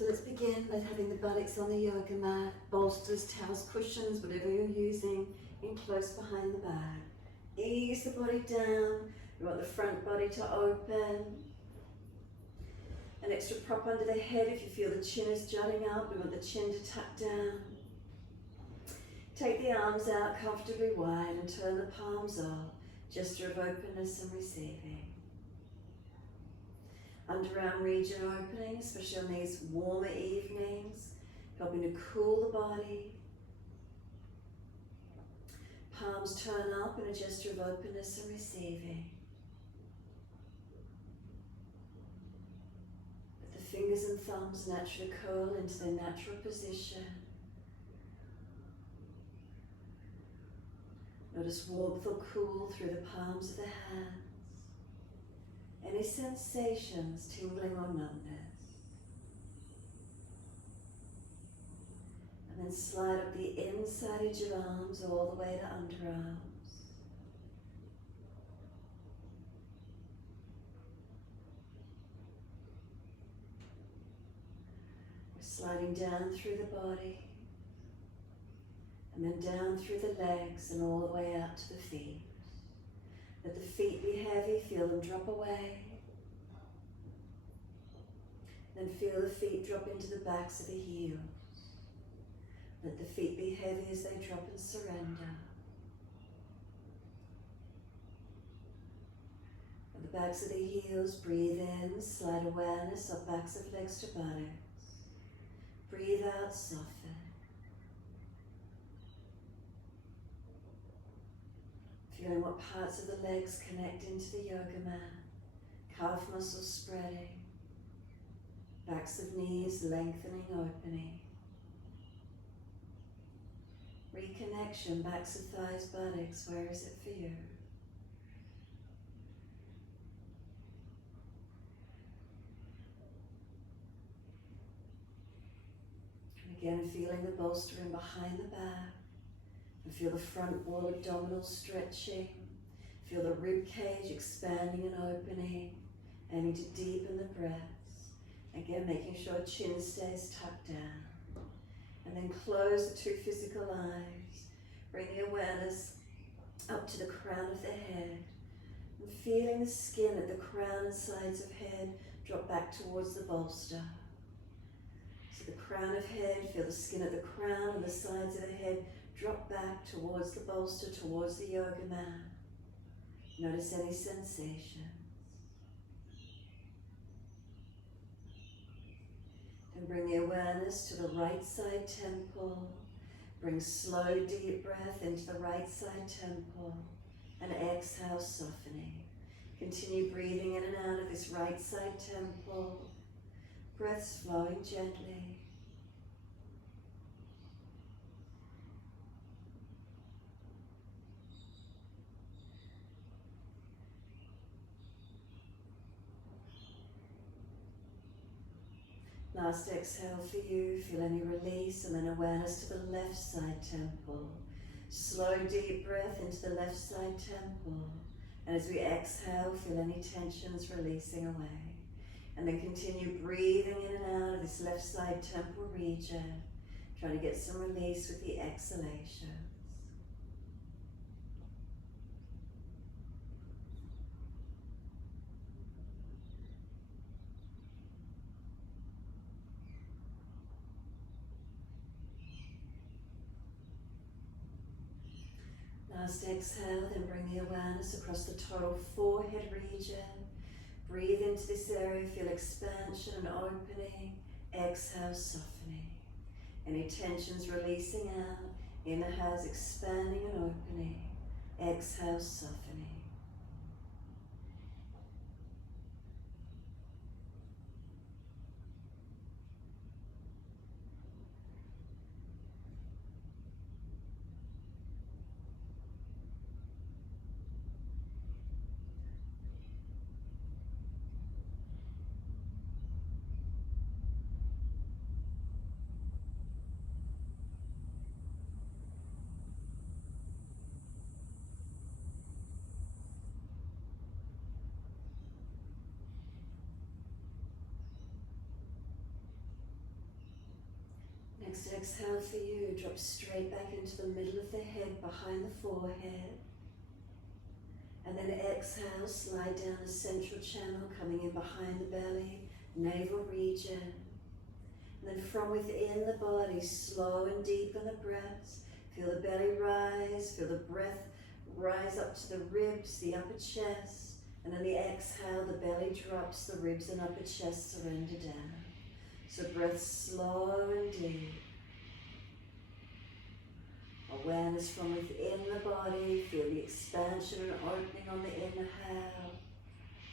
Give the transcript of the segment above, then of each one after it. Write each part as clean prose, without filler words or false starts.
So let's begin by having the buttocks on the yoga mat, bolsters, towels, cushions, whatever you're using, in close behind the back. Ease the body down. You want the front body to open. An extra prop under the head if you feel the chin is jutting up. We want the chin to tuck down. Take the arms out comfortably wide and turn the palms up. Gesture of openness and receiving. Underarm region opening, especially on these warmer evenings, helping to cool the body. Palms turn up in a gesture of openness and receiving. Let the fingers and thumbs naturally curl into their natural position. Notice warmth or cool through the palms of the hands. Any sensations, tingling or numbness. And then slide up the inside edge of arms all the way to underarms. We're sliding down through the body and then down through the legs and all the way out to the feet. Let the feet be heavy, feel them drop away. Then feel the feet drop into the backs of the heels. Let the feet be heavy as they drop and surrender. At the backs of the heels, breathe in, slide awareness up backs of legs to buttocks. Breathe out, soften. Feeling what parts of the legs connect into the yoga mat. Calf muscles spreading. Backs of knees lengthening, opening. Reconnection, backs of thighs, buttocks, where is it for you? And again, feeling the bolstering behind the back. And feel the front wall abdominal stretching. Feel the rib cage expanding and opening. Aiming to deepen the breaths. Again, making sure chin stays tucked down. And then close the two physical eyes. Bring the awareness up to the crown of the head. And feeling the skin at the crown and sides of head drop back towards the bolster. So the crown of head, feel the skin at the crown and the sides of the head drop back towards the bolster, towards the yoga mat. Notice any sensations. Then bring the awareness to the right side temple. Bring slow, deep breath into the right side temple. And exhale, softening. Continue breathing in and out of this right side temple. Breaths flowing gently. Last exhale for you, feel any release and then awareness to the left side temple. Slow deep breath into the left side temple. And as we exhale, feel any tensions releasing away. And then continue breathing in and out of this left side temple region. Trying to get some release with the exhalations. Last exhale, then bring the awareness across the total forehead region. Breathe into this area, feel expansion and opening. Exhale, softening. Any tensions releasing out. Inhales, expanding and opening. Exhale, softening. Next exhale for you, drop straight back into the middle of the head, behind the forehead. And then exhale, slide down the central channel, coming in behind the belly, navel region. And then from within the body, slow and deepen the breaths. Feel the belly rise, feel the breath rise up to the ribs, the upper chest. And then the exhale, the belly drops, the ribs and upper chest surrender down. So breath slow and deep. Awareness from within the body, feel the expansion and opening on the inhale,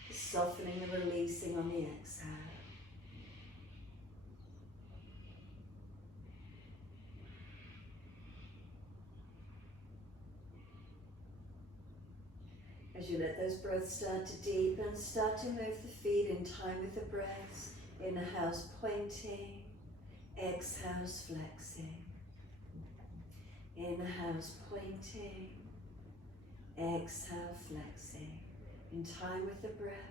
the softening and releasing on the exhale. As you let those breaths start to deepen, start to move the feet in time with the breaths. Inhales pointing, exhales flexing. Inhales pointing, exhale flexing, in time with the breaths.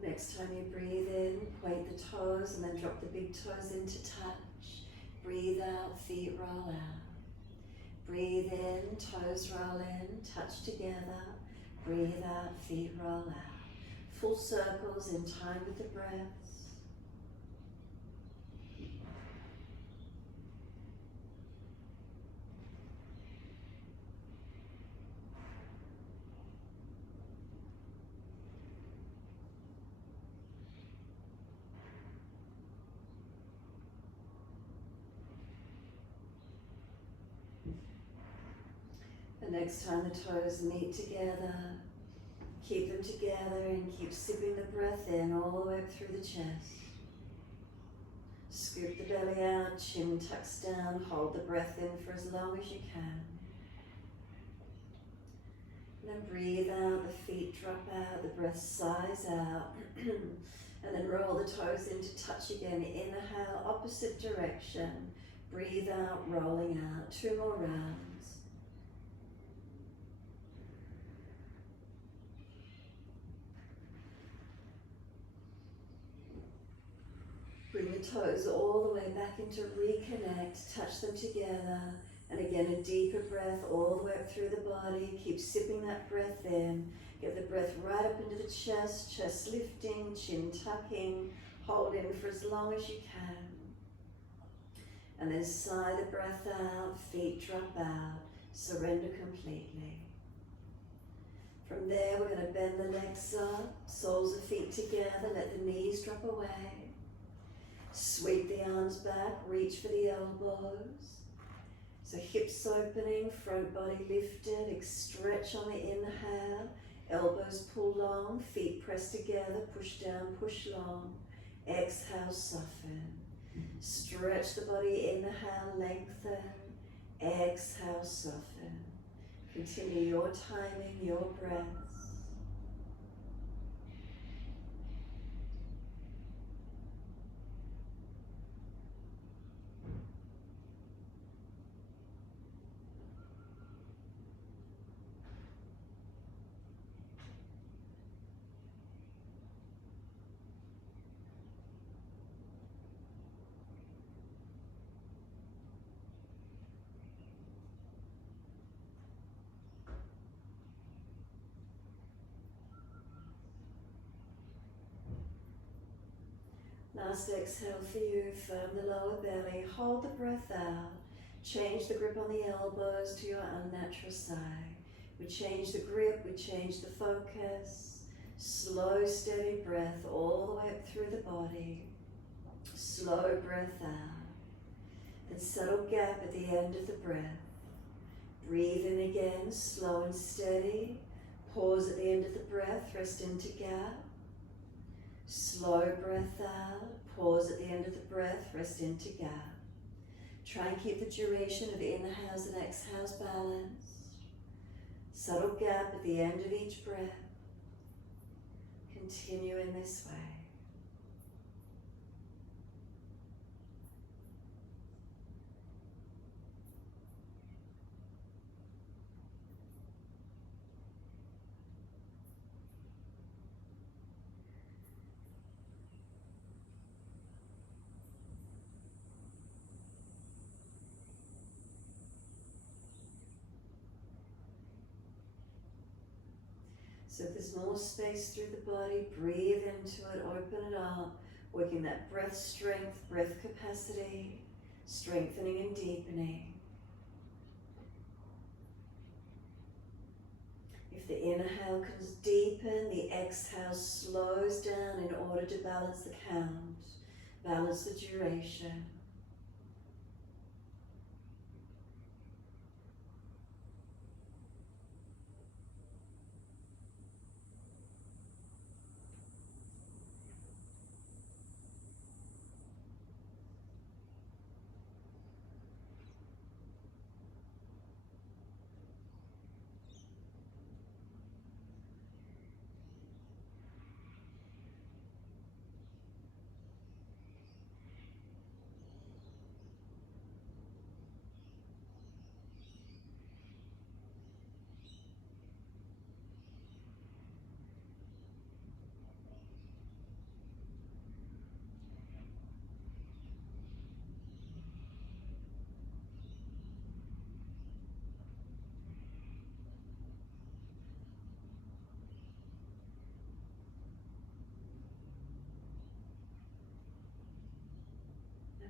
Next time you breathe in, point the toes and then drop the big toes into touch. Breathe out, feet roll out. Breathe in, toes roll in, touch together. Breathe out, feet roll out. Full circles in time with the breaths. The next time the toes meet together, keep them together and keep sipping the breath in all the way up through the chest. Scoop the belly out, chin tucks down, hold the breath in for as long as you can. And then breathe out, the feet drop out, the breath sighs out. And then roll the toes into touch again. Inhale, opposite direction. Breathe out, rolling out. 2 more rounds. Bring the toes all the way back into reconnect, touch them together, and again a deeper breath all the way up through the body. Keep sipping that breath in. Get the breath right up into the chest, chest lifting, chin tucking. Hold in for as long as you can. And then sigh the breath out, feet drop out, surrender completely. From there we're going to bend the legs up, soles of feet together, let the knees drop away. Sweep the arms back, reach for the elbows. So hips opening, front body lifted, stretch on the inhale. Elbows pull long, feet press together, push down, push long. Exhale, soften. Stretch the body, inhale, lengthen. Exhale, soften. Continue your timing, your breath. Last exhale for you, firm the lower belly, hold the breath out, change the grip on the elbows to your unnatural side. We change the grip, we change the focus. Slow, steady breath all the way up through the body. Slow breath out. And subtle gap at the end of the breath. Breathe in again, slow and steady. Pause at the end of the breath, rest into gap. Slow breath out, pause at the end of the breath, rest into gap. Try and keep the duration of inhales and exhales balanced. Subtle gap at the end of each breath. Continue in this way. So if there's more space through the body, breathe into it, open it up, working that breath strength, breath capacity, strengthening and deepening. If the inhale can deepen, the exhale slows down in order to balance the count, balance the duration.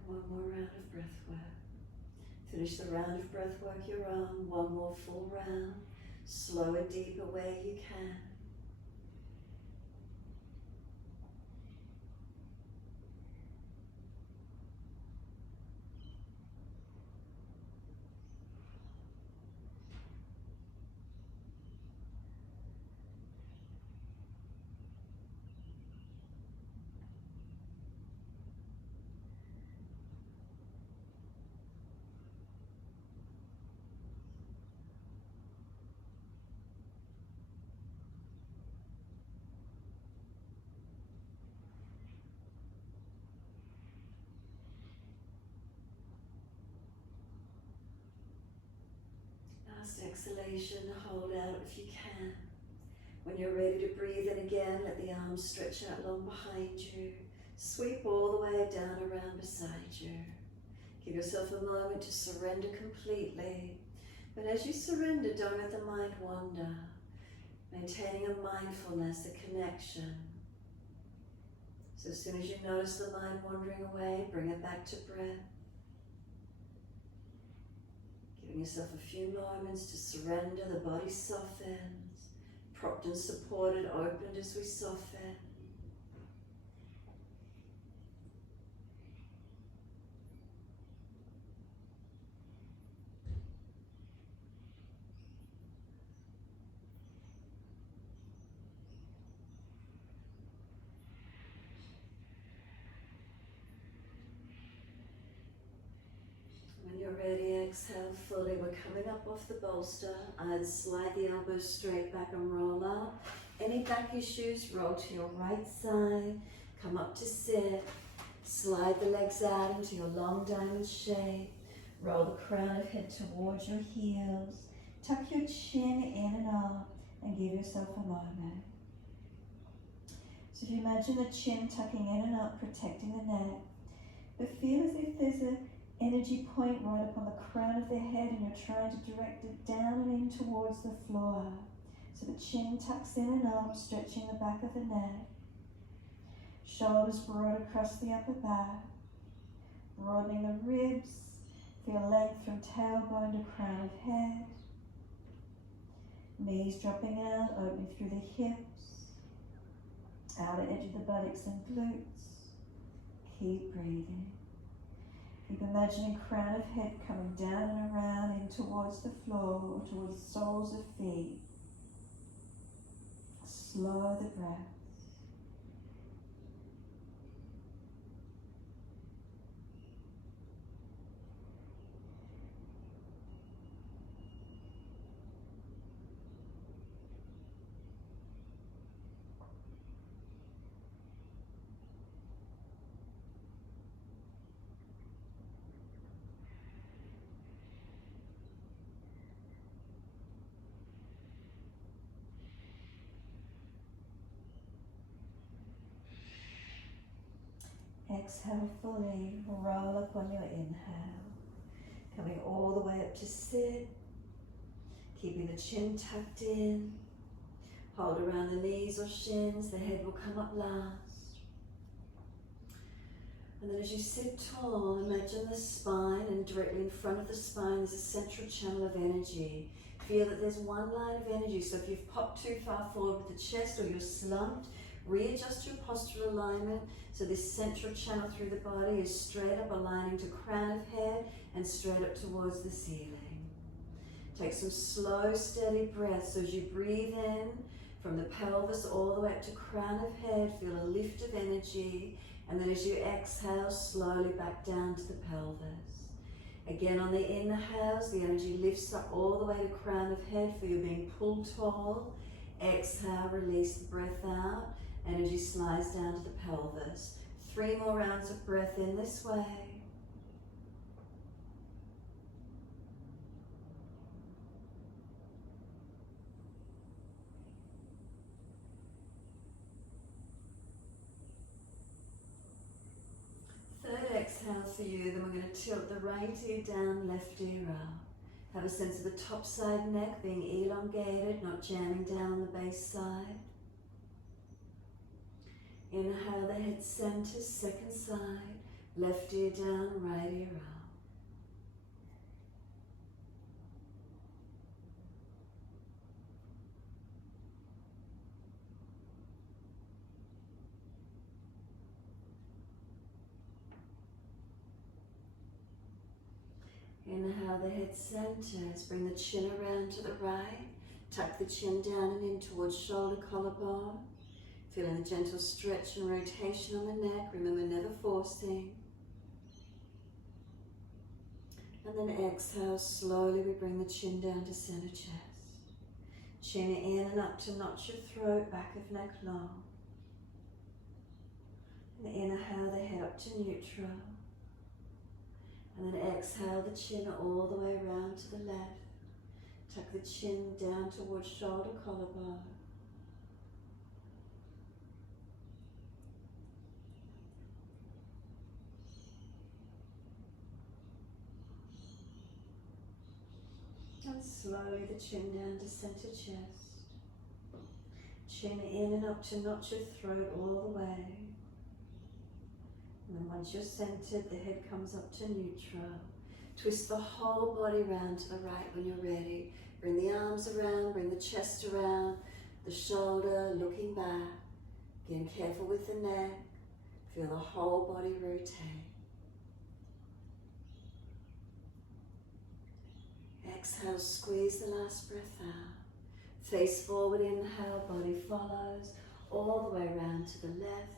One more round of breath work. Finish the round of breath work you're on. One more full round. Slow and deeper where you can. Last exhalation, hold out if you can. When you're ready to breathe in again, let the arms stretch out long behind you. Sweep all the way down around beside you. Give yourself a moment to surrender completely. But as you surrender, don't let the mind wander. Maintaining a mindfulness, a connection. So as soon as you notice the mind wandering away, bring it back to breath. Giving yourself a few moments to surrender, the body softens, propped and supported, opened as we soften. When you're ready, exhale fully. We're coming up off the bolster. I'd slide the elbows straight back and roll up. Any back issues, roll to your right side. Come up to sit. Slide the legs out into your long diamond shape. Roll the crown of head towards your heels. Tuck your chin in and up and give yourself a moment. So if you imagine the chin tucking in and up, protecting the neck, but feel as if there's an energy point right up on the crown of their head and you're trying to direct it down and in towards the floor. So the chin tucks in and up, stretching the back of the neck. Shoulders broad across the upper back. Broadening the ribs. Feel length from tailbone to crown of head. Knees dropping out, opening through the hips. Outer edge of the buttocks and glutes. Keep breathing. Keep imagining crown of head coming down and around in towards the floor or towards the soles of feet. Slow the breath. Exhale fully, roll up on your inhale. Coming all the way up to sit. Keeping the chin tucked in. Hold around the knees or shins, the head will come up last. And then as you sit tall, imagine the spine, and directly in front of the spine is a central channel of energy. Feel that there's one line of energy, so if you've popped too far forward with the chest or you're slumped, readjust your postural alignment so this central channel through the body is straight up, aligning to crown of head and straight up towards the ceiling. Take some slow, steady breaths. So as you breathe in from the pelvis all the way up to crown of head, feel a lift of energy. And then as you exhale, slowly back down to the pelvis. Again, on the inhales, the energy lifts up all the way to crown of head. Feel you're being pulled tall. Exhale, release the breath out. Energy slides down to the pelvis. 3 more rounds of breath in this way. Third exhale for you, then we're going to tilt the right ear down, left ear up. Have a sense of the top side neck being elongated, not jamming down on the base side. Inhale the head center, second side, left ear down, right ear up. Inhale the head centers, bring the chin around to the right, tuck the chin down and in towards shoulder, collarbone. Feeling a gentle stretch and rotation on the neck, remember never forcing. And then exhale, slowly we bring the chin down to center chest. Chin in and up to notch your throat, back of neck long. And inhale the head up to neutral. And then exhale the chin all the way around to the left. Tuck the chin down towards shoulder, collarbone. And slowly the chin down to center chest. Chin in and up to notch your throat all the way. And then once you're centered, the head comes up to neutral. Twist the whole body round to the right when you're ready. Bring the arms around, bring the chest around, the shoulder, looking back. Again, careful with the neck. Feel the whole body rotate. Exhale, squeeze the last breath out. Face forward, inhale, body follows, all the way around to the left.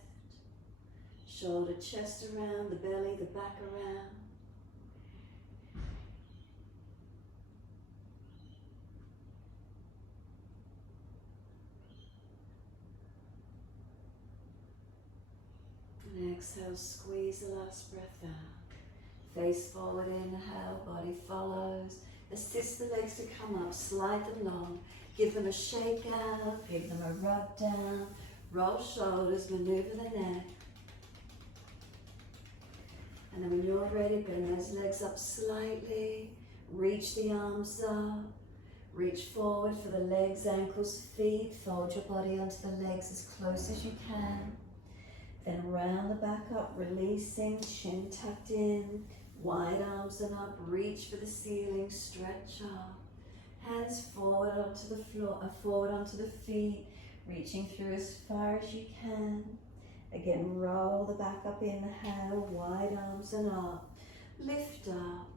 Shoulder, chest around, the belly, the back around. And exhale, squeeze the last breath out. Face forward, inhale, body follows. Assist the legs to come up, slide them long. Give them a shake out, give them a rub down. Roll shoulders, maneuver the neck. And then when you're ready, bring those legs up slightly. Reach the arms up. Reach forward for the legs, ankles, feet. Fold your body onto the legs as close as you can. Then round the back up, releasing, chin tucked in. Wide arms and up. Reach for the ceiling, stretch up. Hands forward onto the floor, forward onto the feet. Reaching through as far as you can. Again, roll the back up, inhale, wide arms and up. Lift up,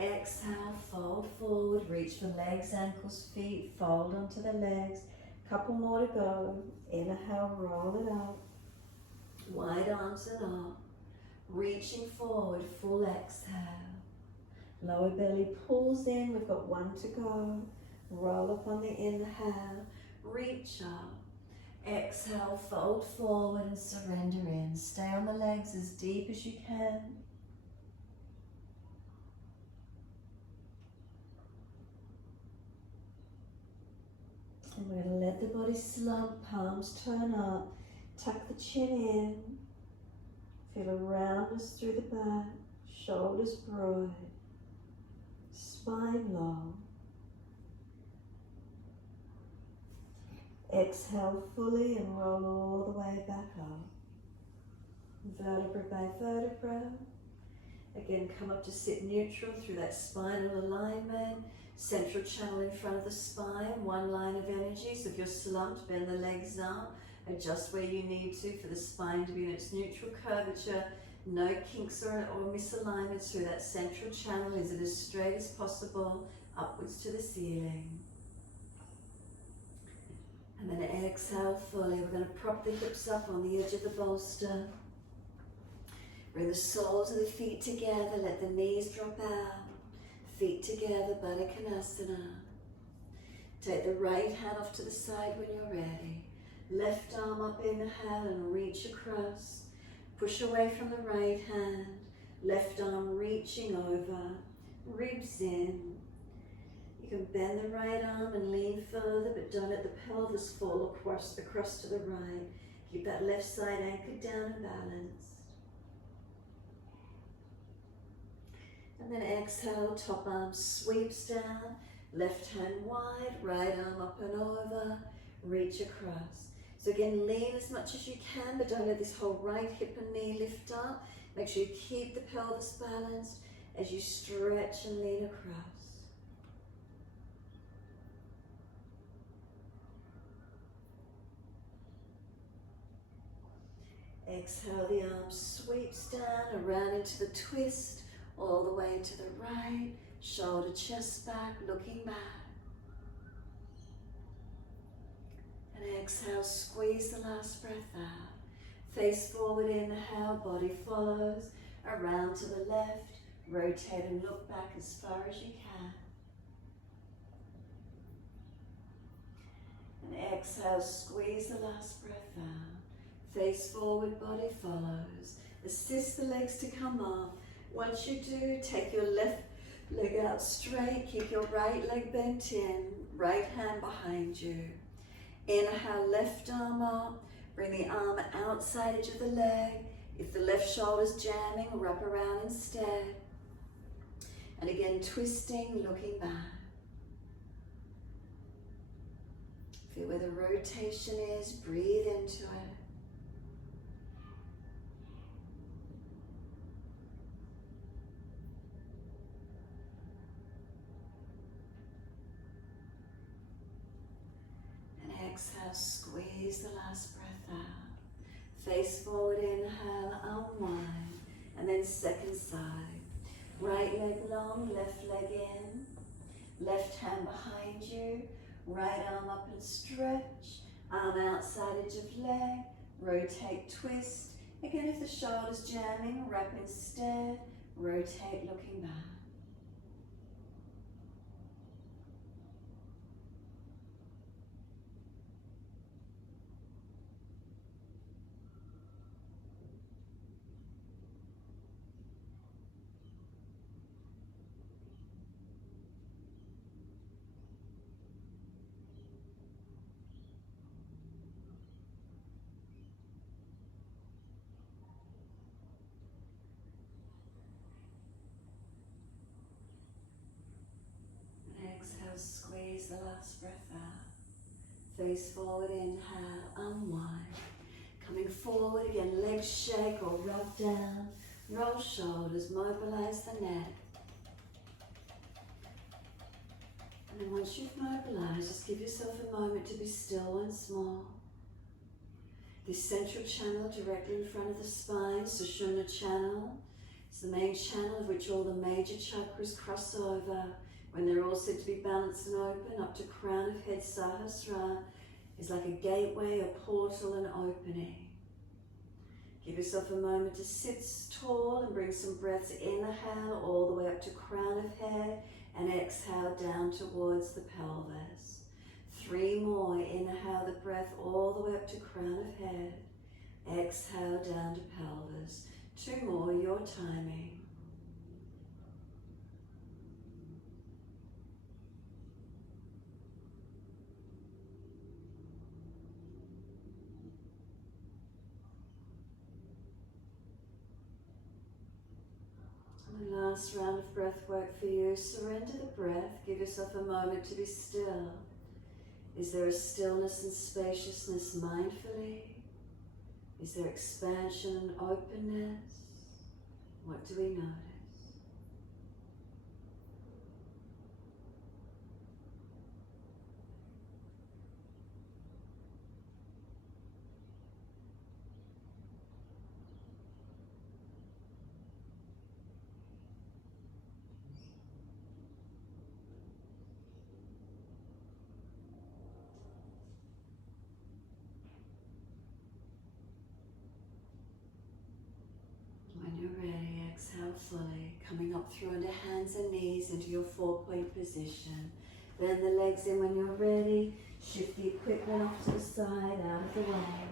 exhale, fold forward, reach for legs, ankles, feet, fold onto the legs. Couple more to go. Inhale, roll it up. Wide arms and up. Reaching forward, full exhale. Lower belly pulls in, we've got 1 to go. Roll up on the inhale, reach up. Exhale, fold forward and surrender in. Stay on the legs as deep as you can. And we're going to let the body slump, palms turn up. Tuck the chin in. Feel a roundness through the back, shoulders broad, spine long. Exhale fully and roll all the way back up. Vertebra by vertebra. Again, come up to sit neutral through that spinal alignment. Central channel in front of the spine, one line of energy. So if you're slumped, bend the legs up. Adjust where you need to for the spine to be in its neutral curvature. No kinks or misalignments through that central channel. Is it as straight as possible, upwards to the ceiling. And then exhale fully. We're going to prop the hips up on the edge of the bolster. Bring the soles of the feet together. Let the knees drop out. Feet together, Baddha Konasana. Take the right hand off to the side when you're ready. Left arm up, inhale and reach across. Push away from the right hand. Left arm reaching over. Ribs in. You can bend the right arm and lean further, but don't let the pelvis fall across to the right. Keep that left side anchored down and balanced. And then exhale, top arm sweeps down, left hand wide, right arm up and over, reach across. So again, lean as much as you can, but don't let this whole right hip and knee lift up. Make sure you keep the pelvis balanced as you stretch and lean across. Exhale, the arm sweeps down, around into the twist, all the way to the right, shoulder, chest back, looking back. And exhale, squeeze the last breath out. Face forward, inhale, body follows, around to the left, rotate and look back as far as you can. And exhale, squeeze the last breath out. Face forward, body follows. Assist the legs to come up. Once you do, take your left leg out straight. Keep your right leg bent in. Right hand behind you. Inhale, left arm up. Bring the arm outside edge of the leg. If the left shoulder's jamming, wrap around instead. And again, twisting, looking back. Feel where the rotation is. Breathe into it. Exhale, squeeze the last breath out. Face forward, inhale, unwind. And then second side. Right leg long, left leg in. Left hand behind you. Right arm up and stretch. Arm outside edge of leg. Rotate, twist. Again, if the shoulder's jamming, wrap instead. Rotate, looking back. Exhale, squeeze the last breath out. Face forward, inhale, unwind. Coming forward again, legs shake or rub down. Roll shoulders, mobilize the neck. And then once you've mobilized, just give yourself a moment to be still once more. This central channel directly in front of the spine, Sushumna channel, is the main channel of which all the major chakras cross over. When they're all said to be balanced and open, up to crown of head, Sahasrara is like a gateway, a portal, an opening. Give yourself a moment to sit tall and bring some breaths. Inhale all the way up to crown of head and exhale down towards the pelvis. 3 more. Inhale the breath all the way up to crown of head. Exhale down to pelvis. 2 more, your timing. last round of breath work for you. Surrender the breath. Give yourself a moment to be still. Is there a stillness and spaciousness mindfully? Is there expansion and openness? What do we notice? When you're ready, exhale fully, coming up through onto hands and knees into your 4-point position. Bend the legs in when you're ready. Shift the equipment off to the side, out of the way.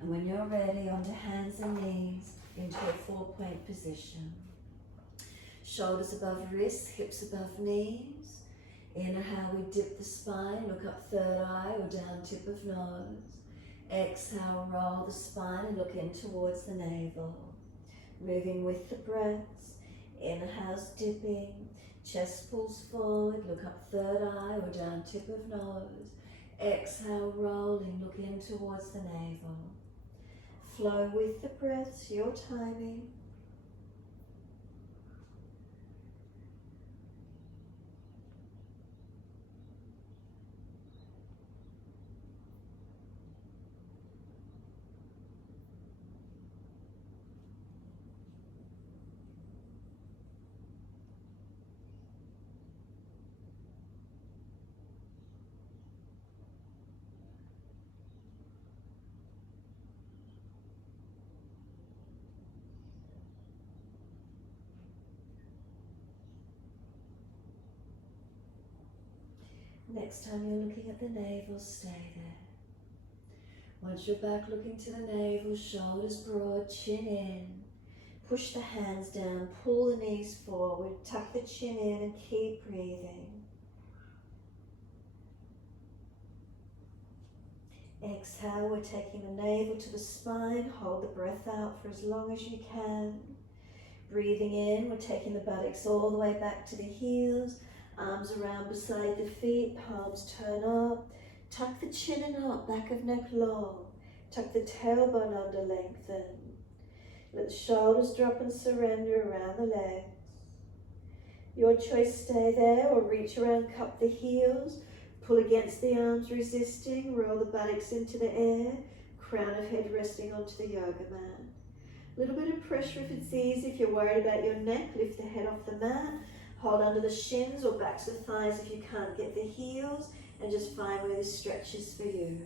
And when you're ready, onto hands and knees into a 4-point position. Shoulders above wrists, hips above knees. Inhale, we dip the spine, look up third eye or down tip of nose. Exhale, roll the spine and look in towards the navel. Moving with the breaths. Inhale's dipping, chest pulls forward, look up third eye or down tip of nose. Exhale, rolling, look in towards the navel. Flow with the breaths, your timing. Next time you're looking at the navel, stay there. Once you're back looking to the navel, shoulders broad, chin in. Push the hands down, pull the knees forward, tuck the chin in and keep breathing. Exhale, we're taking the navel to the spine, hold the breath out for as long as you can. Breathing in, we're taking the buttocks all the way back to the heels. Arms around beside the feet, palms turn up. Tuck the chin and up, back of neck long. Tuck the tailbone under, lengthen. Let the shoulders drop and surrender around the legs. Your choice, stay there or reach around, cup the heels. Pull against the arms, resisting. Roll the buttocks into the air. Crown of head resting onto the yoga mat. A little bit of pressure if it's easy. If you're worried about your neck, lift the head off the mat. Hold under the shins or back to the thighs if you can't get the heels, and just find where this stretches for you.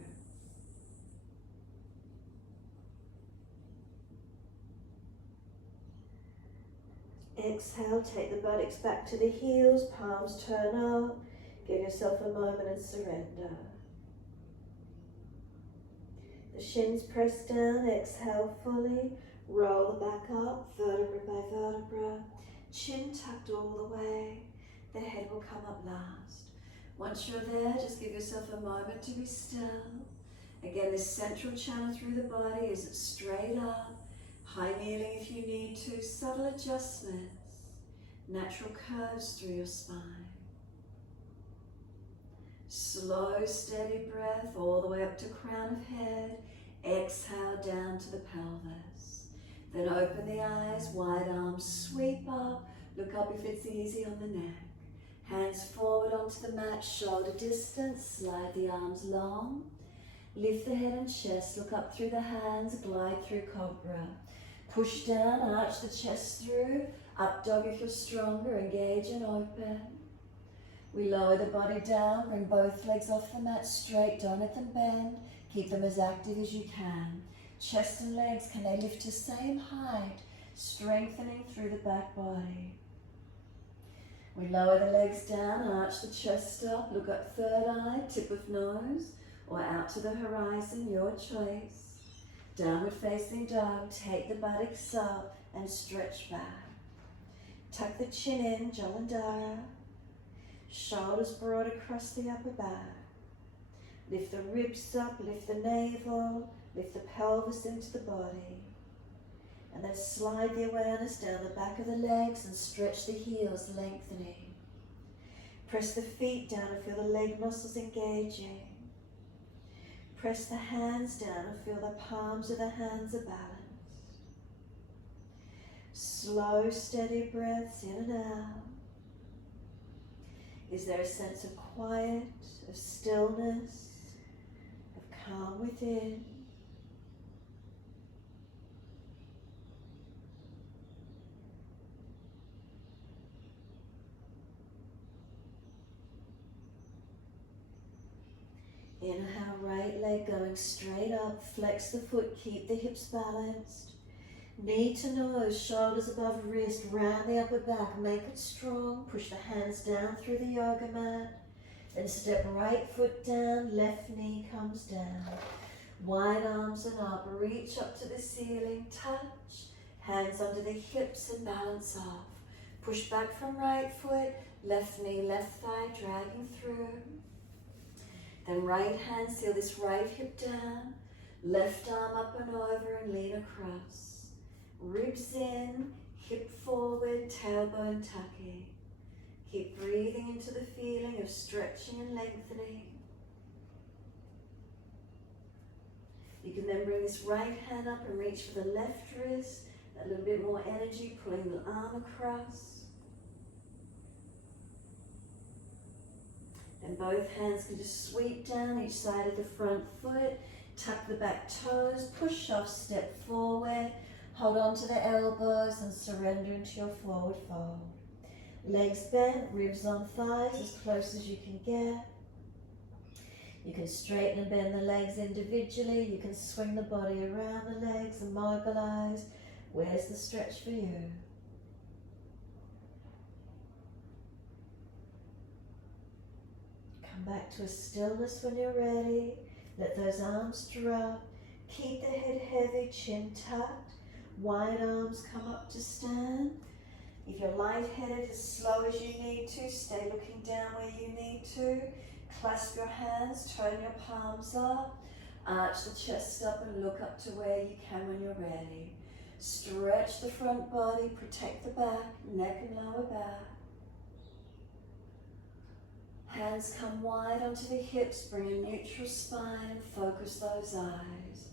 Exhale, take the buttocks back to the heels, palms turn up. Give yourself a moment and surrender. The shins press down, exhale fully. Roll the back up, vertebra by vertebra. Chin tucked all the way, the head will come up last. Once you're there, just give yourself a moment to be still. Again, this central channel through the body is straight up, high kneeling if you need to, subtle adjustments, natural curves through your spine. Slow, steady breath all the way up to crown of head. Exhale down to the pelvis. Then open the eyes, wide arms, sweep up. Look up if it's easy on the neck. Hands forward onto the mat, shoulder distance, slide the arms long. Lift the head and chest, look up through the hands, glide through cobra. Push down, arch the chest through. Up dog if you're stronger, engage and open. We lower the body down, bring both legs off the mat straight, don't let them bend. Keep them as active as you can. Chest and legs, can they lift to same height? Strengthening through the back body. We lower the legs down, arch the chest up, look up third eye, tip of nose, or out to the horizon, your choice. Downward facing dog, take the buttocks up and stretch back. Tuck the chin in, Jalandhara. Shoulders broad across the upper back. Lift the ribs up, lift the navel, lift the pelvis into the body. And then slide the awareness down the back of the legs and stretch the heels, lengthening. Press the feet down and feel the leg muscles engaging. Press the hands down and feel the palms of the hands are balanced. Slow, steady breaths in and out. Is there a sense of quiet, of stillness, of calm within? Inhale, right leg going straight up, flex the foot, keep the hips balanced. Knee to nose, shoulders above wrist, round the upper back, make it strong. Push the hands down through the yoga mat. Then step right foot down, left knee comes down. Wide arms and up, reach up to the ceiling, touch. Hands under the hips and balance off. Push back from right foot, left knee, left thigh, dragging through. Then right hand, seal this right hip down. Left arm up and over and lean across. Ribs in, hip forward, tailbone tucking. Keep breathing into the feeling of stretching and lengthening. You can then bring this right hand up and reach for the left wrist. A little bit more energy, pulling the arm across. Then both hands can just sweep down each side of the front foot. Tuck the back toes, push off, step forward. Hold on to the elbows and surrender into your forward fold. Legs bent, ribs on thighs, as close as you can get. You can straighten and bend the legs individually. You can swing the body around the legs and mobilize. Where's the stretch for you? Come back to a stillness when you're ready. Let those arms drop. Keep the head heavy, chin tucked. Wide arms come up to stand. If you're lightheaded, as slow as you need to, stay looking down where you need to. Clasp your hands, turn your palms up. Arch the chest up and look up to where you can when you're ready. Stretch the front body, protect the back, neck and lower back. Hands come wide onto the hips, bring a neutral spine and focus those eyes.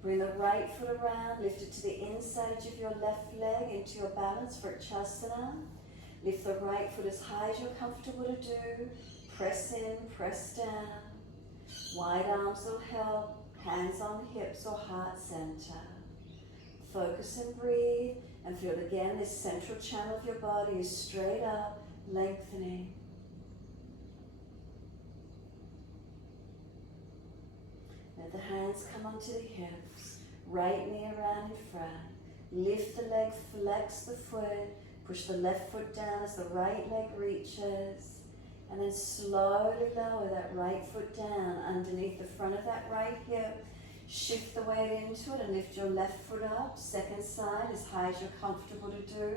Bring the right foot around, lift it to the inside edge of your left leg into your balance for Chasana. Lift the right foot as high as you're comfortable to do. Press in, press down. Wide arms will help, hands on hips or heart center. Focus and breathe, and feel again this central channel of your body is straight up, lengthening. Let the hands come onto the hips, right knee around in front. Lift the leg, flex the foot, push the left foot down as the right leg reaches, and then slowly lower that right foot down underneath the front of that right hip. Shift the weight into it and lift your left foot up, second side as high as you're comfortable to do.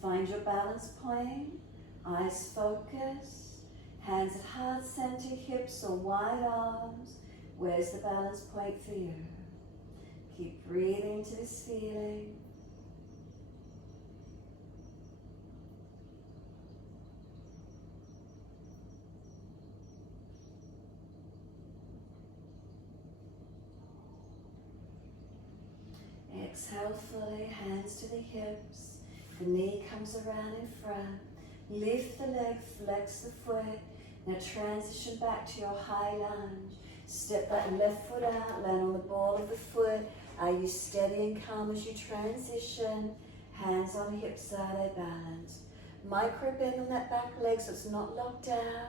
Find your balance point, eyes focused, hands at heart center, hips or wide arms. Where's the balance point for you? Keep breathing into this feeling. Exhale fully, hands to the hips. The knee comes around in front. Lift the leg, flex the foot. Now transition back to your high lunge. Step that left foot out, land on the ball of the foot. Are you steady and calm as you transition? Hands on hips, are they balanced? Micro bend on that back leg so it's not locked down.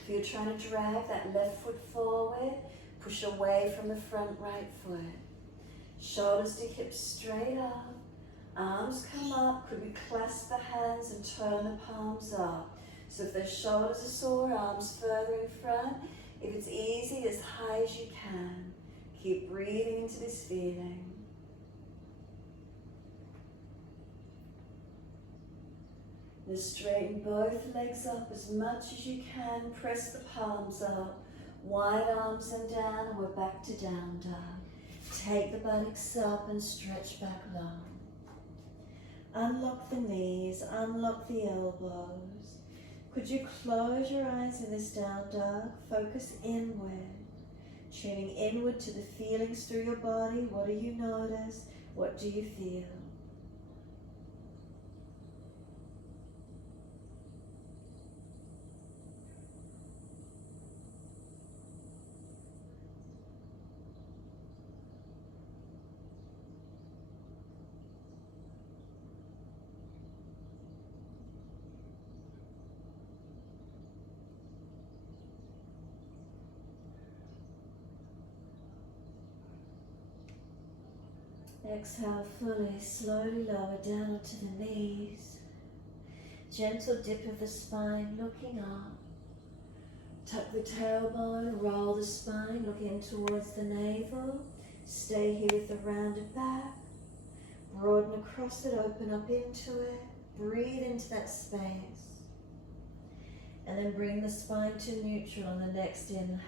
If you're trying to drag that left foot forward, push away from the front right foot. Shoulders to hips straight up. Arms come up. Could we clasp the hands and turn the palms up? So if the shoulders are sore, arms further in front. If it's easy, as high as you can. Keep breathing into this feeling. Then straighten both legs up as much as you can. Press the palms up. Wide arms and down, and we're back to down dog. Take the buttocks up and stretch back long. Unlock the knees, unlock the elbows. Could you close your eyes in this down dog? Focus inward. Tuning inward to the feelings through your body. What do you notice? What do you feel? Exhale fully, slowly lower down onto the knees. Gentle dip of the spine, looking up. Tuck the tailbone, roll the spine, look in towards the navel. Stay here with the rounded back. Broaden across it, open up into it. Breathe into that space. And then bring the spine to neutral on the next inhale.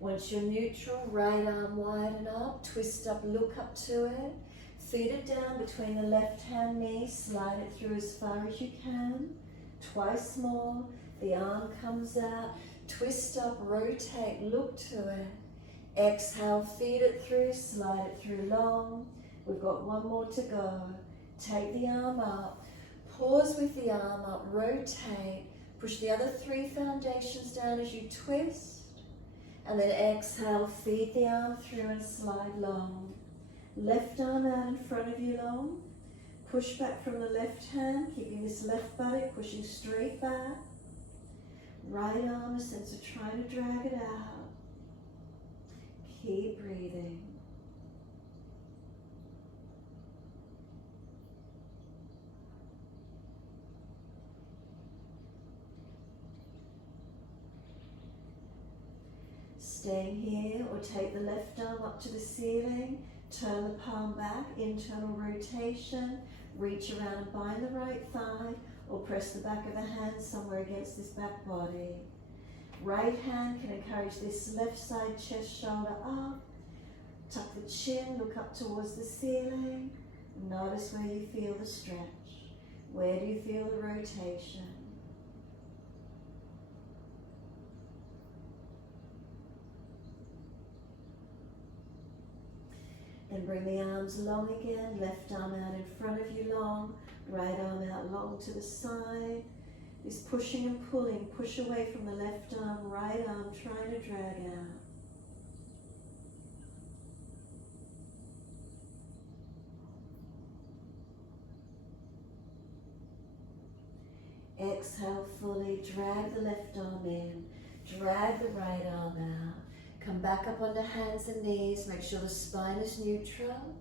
Once you're neutral, right arm widen up, twist up, look up to it. Feet it down between the left hand knee, slide it through as far as you can. Twice more, the arm comes out, twist up, rotate, look to it. Exhale, feed it through, slide it through long. We've got one more to go. Take the arm up, pause with the arm up, rotate, push the other 3 foundations down as you twist. And then exhale, feed the arm through and slide long. Left arm out in front of you long. Push back from the left hand, keeping this left buttock pushing straight back. Right arm, a sense of trying to drag it out. Keep breathing. Staying here, or take the left arm up to the ceiling, turn the palm back, internal rotation, reach around and bind the right thigh, or press the back of the hand somewhere against this back body. Right hand can encourage this left side chest, shoulder up, tuck the chin, look up towards the ceiling, notice where you feel the stretch. Where do you feel the rotation? Then bring the arms long again, left arm out in front of you long, right arm out long to the side. This pushing and pulling, push away from the left arm, right arm trying to drag out. Exhale fully, drag the left arm in, drag the right arm out. Come back up onto hands and knees, make sure the spine is neutral.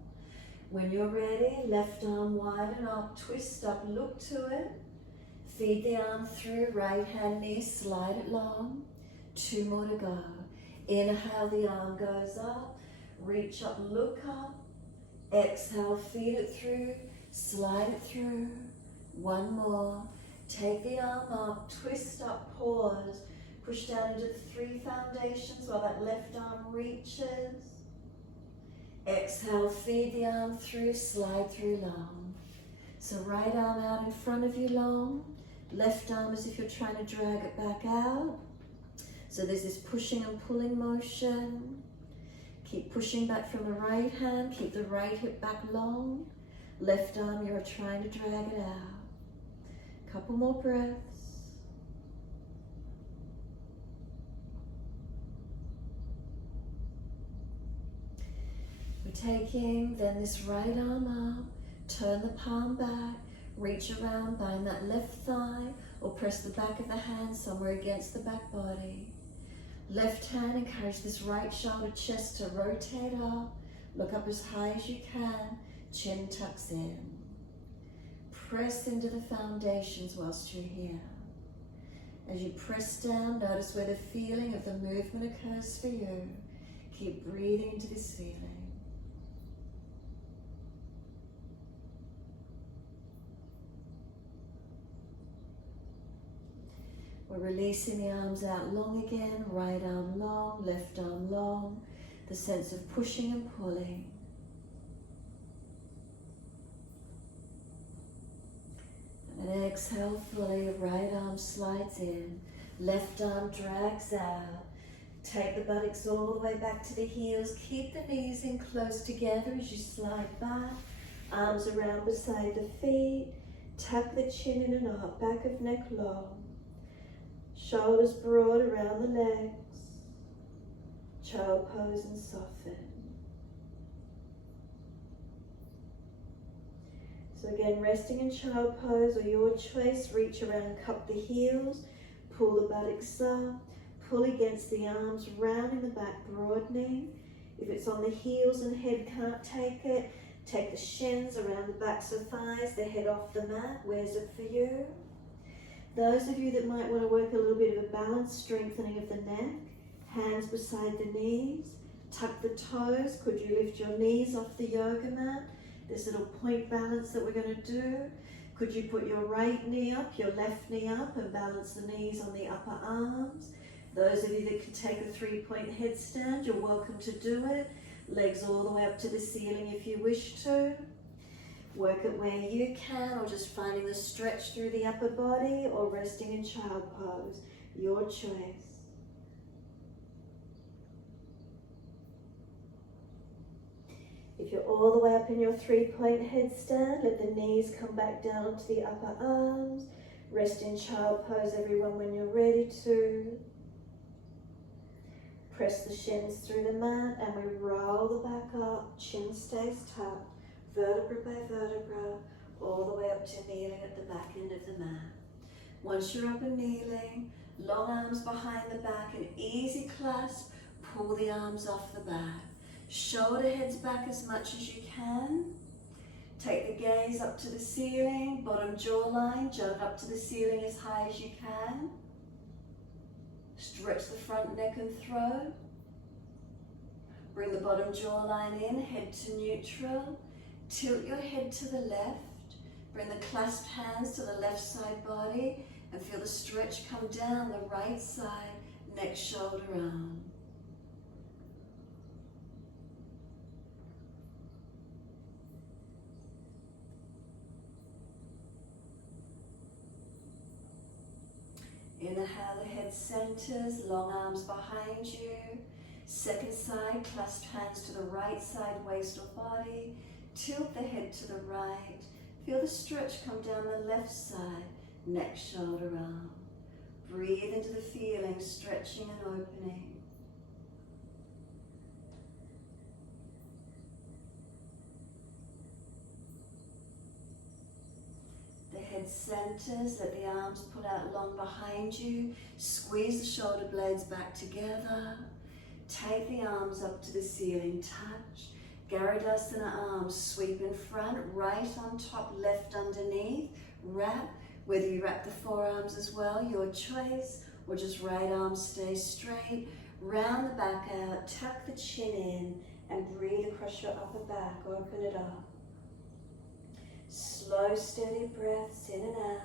When you're ready, left arm widen up, twist up, look to it. Feed the arm through, right hand knee, slide it long. 2 more to go. Inhale, the arm goes up, reach up, look up. Exhale, feed it through, slide it through. 1 more. Take the arm up, twist up, pause. Push down into the 3 foundations while that left arm reaches. Exhale, feed the arm through, slide through long. So right arm out in front of you long. Left arm as if you're trying to drag it back out. So there's this pushing and pulling motion. Keep pushing back from the right hand. Keep the right hip back long. Left arm, you're trying to drag it out. Couple more breaths. Taking then this right arm up, turn the palm back, reach around, bind that left thigh, or press the back of the hand somewhere against the back body. Left hand, encourage this right shoulder, chest to rotate up, look up as high as you can, chin tucks in. Press into the foundations whilst you're here. As you press down, notice where the feeling of the movement occurs for you. Keep breathing into this feeling. We're releasing the arms out long again, right arm long, left arm long. the sense of pushing and pulling. And then exhale fully, right arm slides in, left arm drags out. Take the buttocks all the way back to the heels. Keep the knees in close together as you slide back. Arms around beside the feet. Tuck the chin in and up, back of neck long. Shoulders broad around the legs. Child pose and soften. So again, resting in child pose or your choice, reach around and cup the heels. Pull the buttocks up. Pull against the arms, rounding the back, broadening. If it's on the heels and head can't take it, take the shins around the backs of thighs, the head off the mat. Where's it for you? Those of you that might want to work a little bit of a balance, strengthening of the neck, hands beside the knees, tuck the toes. Could you lift your knees off the yoga mat? This little point balance that we're going to do. Could you put your right knee up, your left knee up, and balance the knees on the upper arms? Those of you that can take a 3-point headstand, you're welcome to do it. Legs all the way up to the ceiling if you wish to. Work it where you can, or just finding the stretch through the upper body, or resting in child pose. Your choice. If you're all the way up in your 3-point headstand, let the knees come back down onto the upper arms. Rest in child pose, everyone, when you're ready to. Press the shins through the mat and we roll the back up, chin stays tucked, vertebra by vertebra, all the way up to kneeling at the back end of the mat. Once you're up and kneeling, long arms behind the back, an easy clasp, pull the arms off the back. Shoulder heads back as much as you can. Take the gaze up to the ceiling, bottom jawline, jump up to the ceiling as high as you can. Stretch the front neck and throat. Bring the bottom jawline in, head to neutral. Tilt your head to the left. Bring the clasped hands to the left side body and feel the stretch come down the right side, neck, shoulder, arm. Inhale, the head centers, long arms behind you. Second side, clasp hands to the right side, waist or body. Tilt the head to the right. Feel the stretch come down the left side, neck, shoulder, arm. Breathe into the feeling, stretching and opening. The head centers, let the arms pull out long behind you. Squeeze the shoulder blades back together. Take the arms up to the ceiling, touch. Garudasana arms sweep in front, right on top, left underneath. Wrap, whether you wrap the forearms as well, your choice, or just right arm stay straight. Round the back out, tuck the chin in, and breathe across your upper back, open it up. Slow, steady breaths in and out.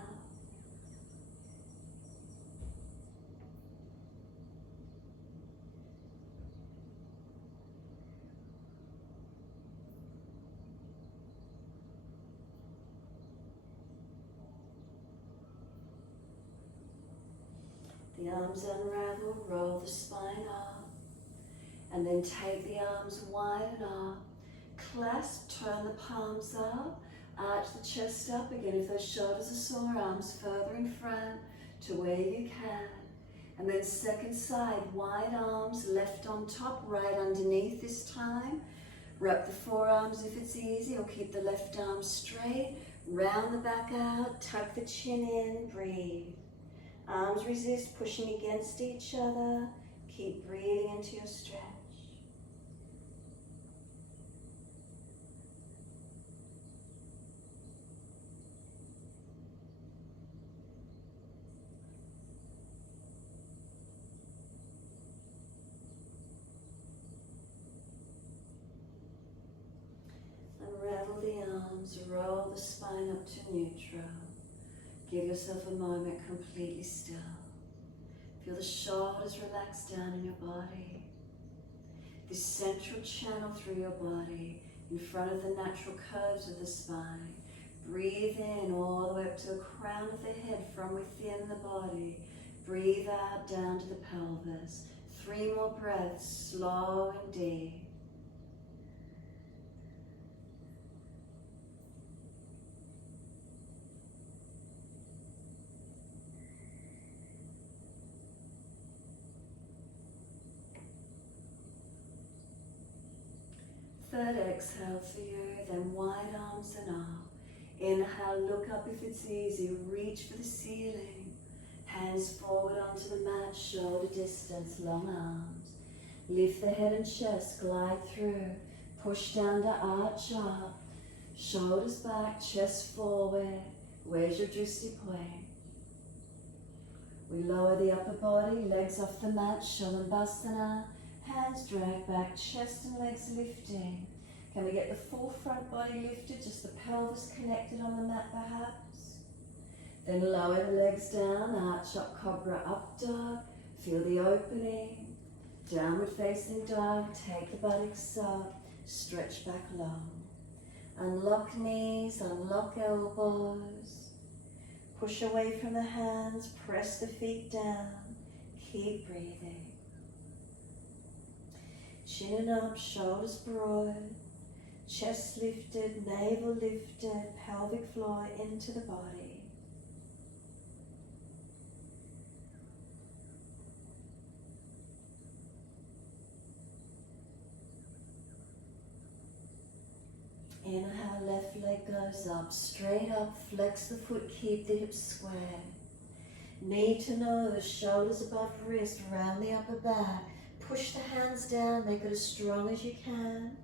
The arms unravel, roll the spine up, and then take the arms wide and up. Clasp, turn the palms up, arch the chest up. Again, if those shoulders are sore, arms further in front to where you can. And then second side, wide arms, left on top, right underneath this time. Wrap the forearms if it's easy, or keep the left arm straight. Round the back out, tuck the chin in, breathe. Arms resist, pushing against each other. Keep breathing into your stretch. Unravel the arms, roll the spine up to neutral. Give yourself a moment completely still. Feel the shoulders relax down in your body. this central channel through your body, in front of the natural curves of the spine. Breathe in all the way up to the crown of the head from within the body. Breathe out down to the pelvis. 3 more breaths, slow and deep. Third exhale for you, then wide arms and up. Inhale, look up if it's easy, reach for the ceiling. Hands forward onto the mat, shoulder distance, long arms. Lift the head and chest, glide through. Push down to arch up. Shoulders back, chest forwad. Where's your drishti point? We lower the upper body, legs off the mat, Shalabhasana. Hands drag back, chest and legs lifting. Can we get the full front body lifted, just the pelvis connected on the mat perhaps? Then lower the legs down, arch up, cobra, up dog. Feel the opening. Downward facing dog, take the buttocks up, stretch back long. Unlock knees, unlock elbows. Push away from the hands, press the feet down. Keep breathing. Chin and up, shoulders broad. Chest lifted, navel lifted, pelvic floor into the body. Inhale, left leg goes up, straight up, flex the foot, keep the hips square. Knee to nose, shoulders above wrist, round the upper back. Push the hands down, make it as strong as you can.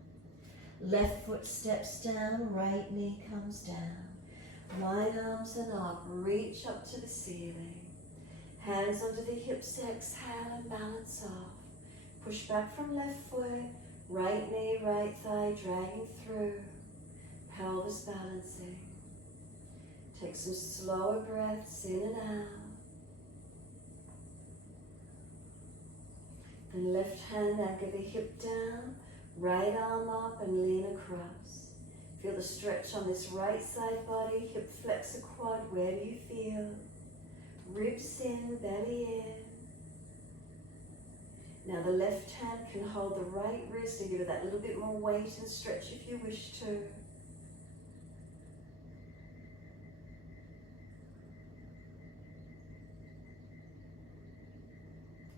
Left foot steps down, right knee comes down. Wide arms and up, reach up to the ceiling. Hands under the hips, exhale and balance off. Push back from left foot, right knee, right thigh, dragging through. Pelvis balancing. Take some slower breaths in and out. Then left hand, anchor the hip down. Right arm up and lean across. Feel the stretch on this right side body, hip flex a quad, where do you feel? Ribs in, belly in. Now the left hand can hold the right wrist and give it that little bit more weight and stretch if you wish to.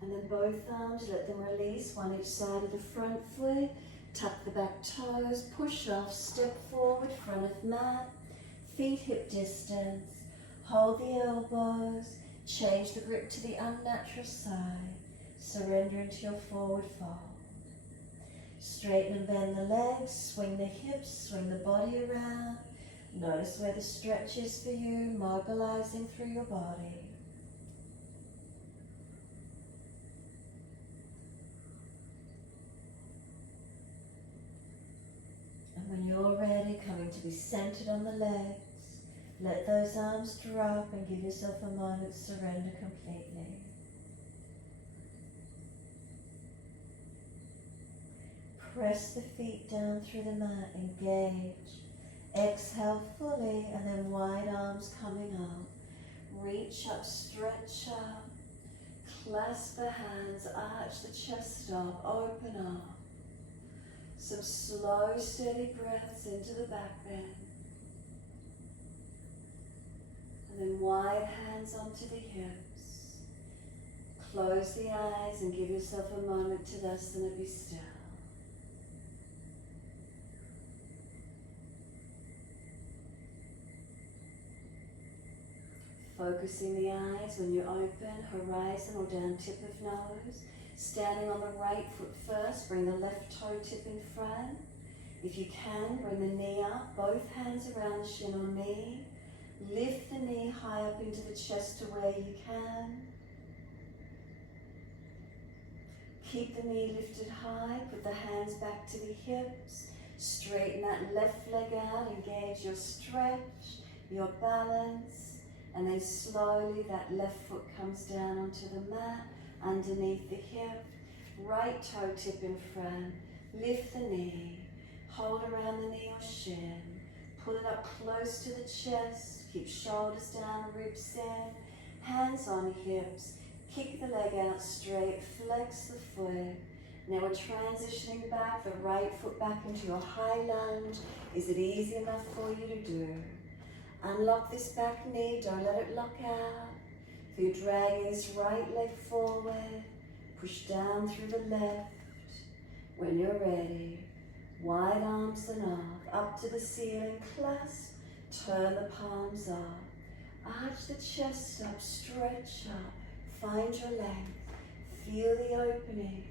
And then both arms, let them release, one each side of the front foot. Tuck the back toes, push off, step forward, front of mat, feet hip distance. Hold the elbows, change the grip to the unnatural side. Surrender into your forward fold. Straighten and bend the legs, swing the hips, swing the body around. Notice where the stretch is for you, mobilizing through your body. When you're ready, coming to be centered on the legs, let those arms drop and give yourself a moment to surrender completely. Press the feet down through the mat, engage. Exhale fully and then wide arms coming up. Reach up, stretch up, clasp the hands, arch the chest up, open up. Some slow, steady breaths into the back bend. And then wide hands onto the hips. Close the eyes and give yourself a moment to Tadasana, be still. Focusing the eyes when you open, horizon or down tip of nose. Standing on the right foot first, bring the left toe tip in front. If you can, bring the knee up, both hands around the shin or knee. Lift the knee high up into the chest to where you can. Keep the knee lifted high, put the hands back to the hips. Straighten that left leg out, engage your stretch, your balance. And then slowly that left foot comes down onto the mat. Underneath the hip, right toe tip in front, lift the knee, hold around the knee or shin, pull it up close to the chest, keep shoulders down, ribs in, hands on hips, kick the leg out straight, flex the foot. Now we're transitioning back, the right foot back into your high lunge. Is it easy enough for you to do? Unlock this back knee, don't let it lock out. If you're dragging this right leg forward, push down through the left. When you're ready, wide arms and up to the ceiling, clasp, turn the palms up. Arch the chest up, stretch up, find your length, feel the opening.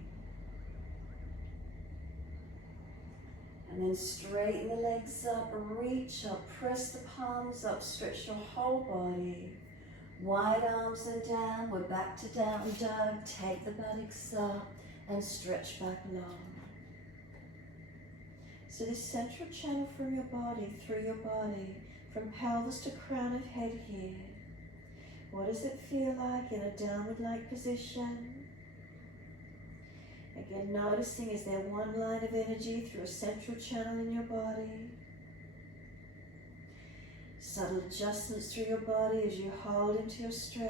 And then straighten the legs up, reach up, press the palms up, stretch your whole body. Wide arms and down, we're back to down dog. Take the buttocks up and stretch back long. So this central channel from your body, through your body, from pelvis to crown of head here. What does it feel like in a downward-like position? Again, noticing, is there one line of energy through a central channel in your body? Subtle adjustments through your body as you hold into your stretch.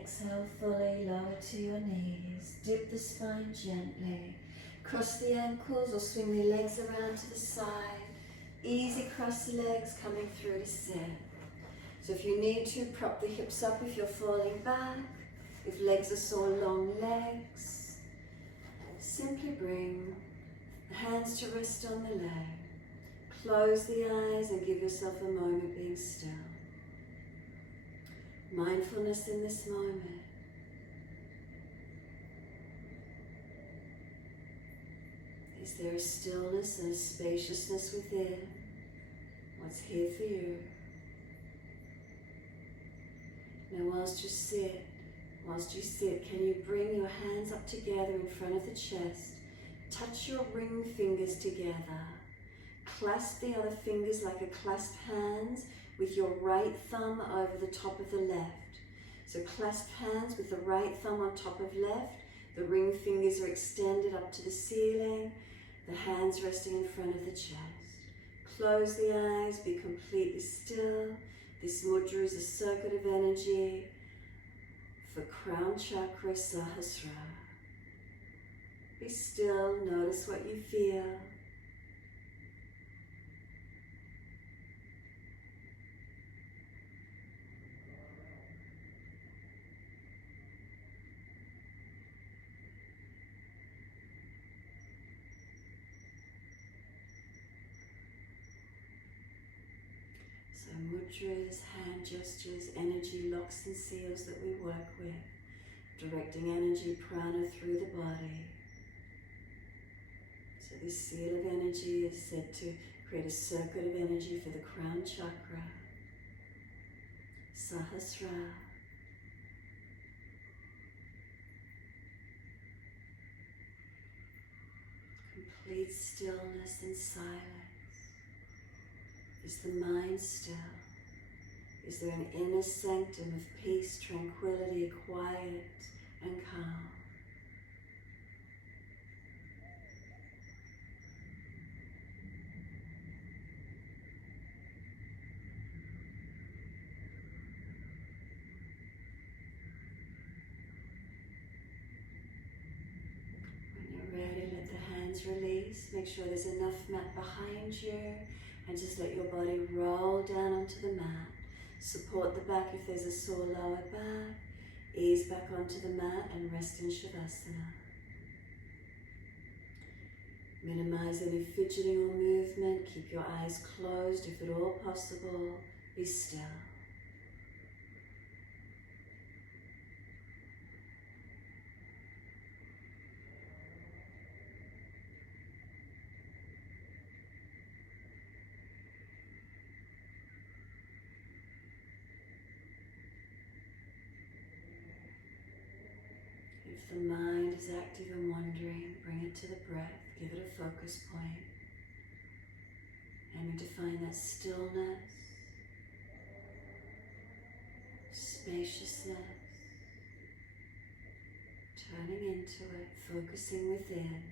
Exhale fully, lower to your knees. Dip the spine gently. Cross the ankles or swing the legs around to the side. Easy cross the legs coming through to sit. So if you need to, prop the hips up if you're falling back. If legs are sore, long legs. Simply bring the hands to rest on the leg. Close the eyes and give yourself a moment being still. Mindfulness in this moment. Is there a stillness and a spaciousness within? What's here for you? Now whilst you sit, can you bring your hands up together in front of the chest? Touch your ring fingers together. Clasp the other fingers like a clasped hands with your right thumb over the top of the left. So clasp hands with the right thumb on top of left. The ring fingers are extended up to the ceiling. The hands resting in front of the chest. Close the eyes, be completely still. This mudra is a circuit of energy for crown chakra, Sahasrara. Be still, notice what you feel. So mudras, hand gestures, energy locks and seals that we work with, directing energy prana through the body. So this seal of energy is said to create a circuit of energy for the crown chakra, Sahasrara. Complete stillness and silence. Is the mind still? Is there an inner sanctum of peace, tranquility, quiet, and calm? When you're ready, let the hands release. Make sure there's enough mat behind you. And just let your body roll down onto the mat. Support the back if there's a sore lower back. Ease back onto the mat and rest in Shavasana. Minimize any fidgeting or movement. Keep your eyes closed if at all possible. Be still. the mind is active and wandering, bring it to the breath, give it a focus point. Aiming to find that stillness, spaciousness, turning into it, focusing within.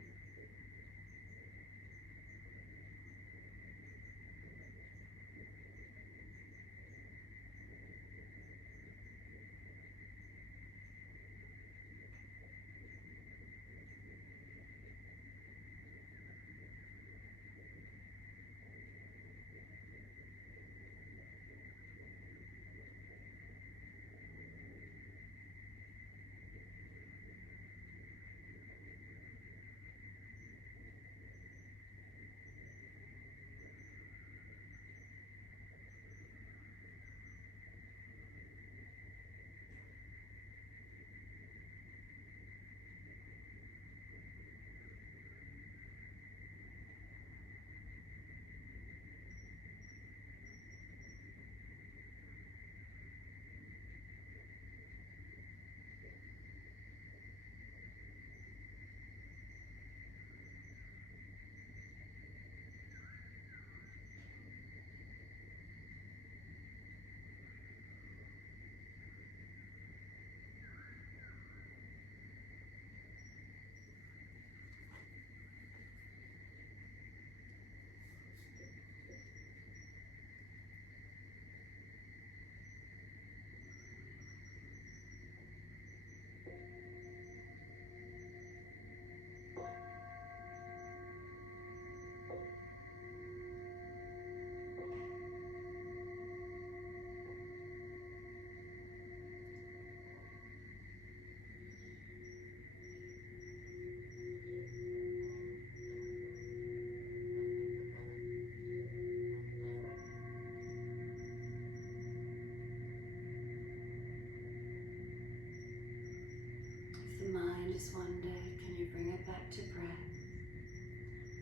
One day, can you bring it back to breath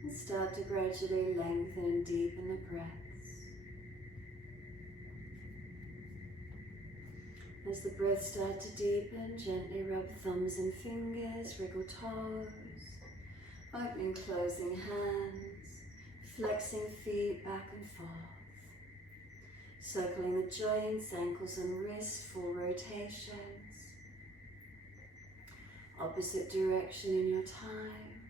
and start to gradually lengthen and deepen the breaths. As the breaths start to deepen, gently rub thumbs and fingers, wriggle toes, opening, closing hands, flexing feet back and forth, circling the joints, ankles and wrists, full rotations. Opposite direction in your time.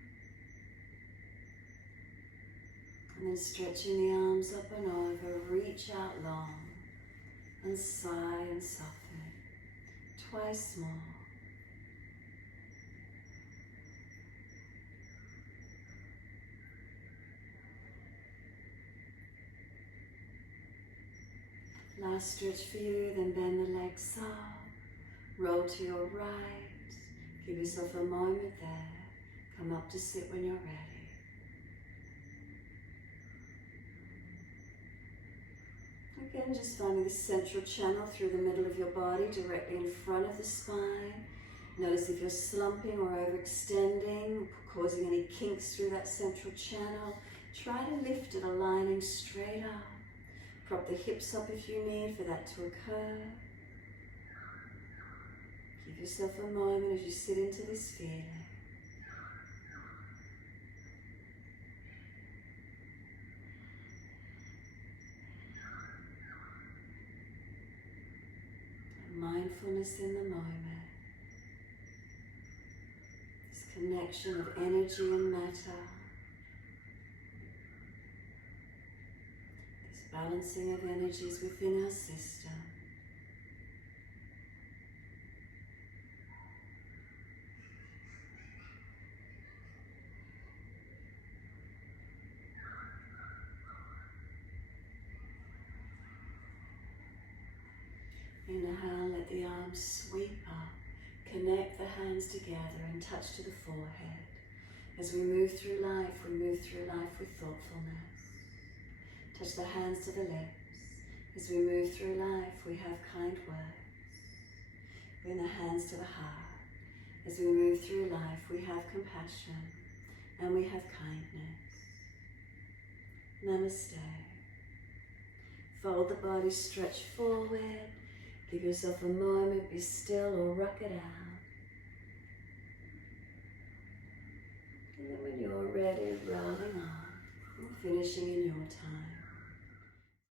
And then stretching the arms up and over, reach out long and sigh and soften. Twice more. Last stretch for you, then bend the legs up, roll to your right. Give yourself a moment there. Come up to sit when you're ready. Again, just finding the central channel through the middle of your body, directly in front of the spine. Notice if you're slumping or overextending, causing any kinks through that central channel. Try to lift it, aligning straight up. Prop the hips up if you need for that to occur. Give yourself a moment as you sit into this feeling. Mindfulness in the moment. This connection of energy and matter. This balancing of energies within our system. Inhale, let the arms sweep up, connect the hands together and touch to the forehead. As we move through life with thoughtfulness. Touch the hands to the lips. As we move through life, we have kind words. Bring the hands to the heart. As we move through life, we have compassion and we have kindness. Namaste. Fold the body, stretch forward. Give yourself a moment, be still or rock it out. ready, rolling on, and finishing in your time.